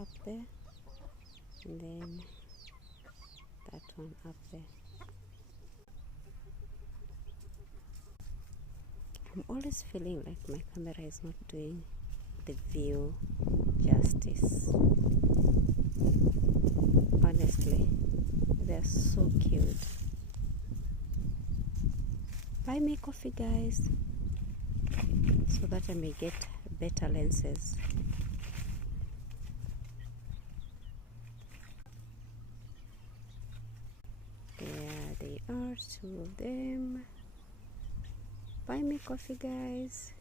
up there, and then that one up there. I'm always feeling like my camera is not doing the view justice. Honestly, they're so cute. Buy me coffee, guys, so that I may get better lenses. There they are, two of them. Buy me coffee, guys.